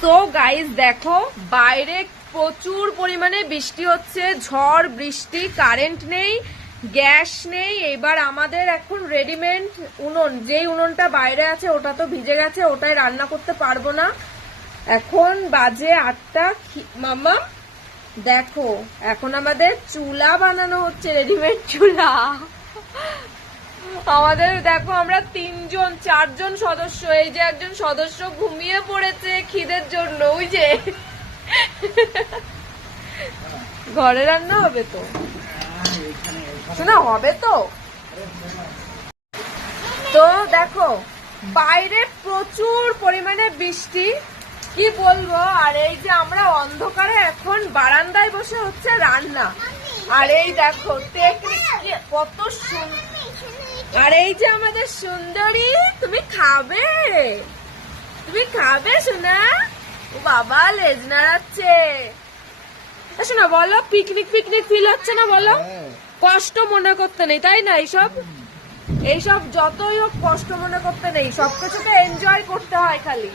So guys দেখো, বাইরে প্রচুর পরিমাণে বৃষ্টি হচ্ছে, ঝড় বৃষ্টি, কারেন্ট নেই, গ্যাস নেই। এবার আমাদের এখন রেডিমেড উনুন, যেই উনুনটা বাইরে আছে ওটা তো ভিজে গেছে, ওটাই রান্না করতে পারবো না। এখন বাজে 8টা। মাম্মা দেখো, এখন আমাদের চুলা বানানো হচ্ছে, রেডিমেড চুলা। আমাদের দেখো, আমরা 4জন সদস্য। এই যে একজন সদস্য ঘুমিয়ে পড়েছে খিদের জন্য, ওই যে। ঘরে রান্না হবে তো শোনা, হবে তো। তো দেখো, বাইরে প্রচুর পরিমাণে বৃষ্টি, কি বলবো। আর এই যে আমরা অন্ধকারে এখন বারান্দায় বসে হচ্ছে রান্না। আর এই দেখো কত সুন্দর। আর এই যে আমাদের সুন্দরী, তুমি খাবে, তুমি খাবে শোনা। ও বাবা, লেজ নাড়াচ্ছে। শোনা বলো, পিকনিক পিকনিক ফিল হচ্ছে না বলো? কষ্ট মনে করতে নেই, তাই না? এইসব যতই হোক কষ্ট মনে করতে নেই, সবকিছুকে এনজয় করতে হয় খালি।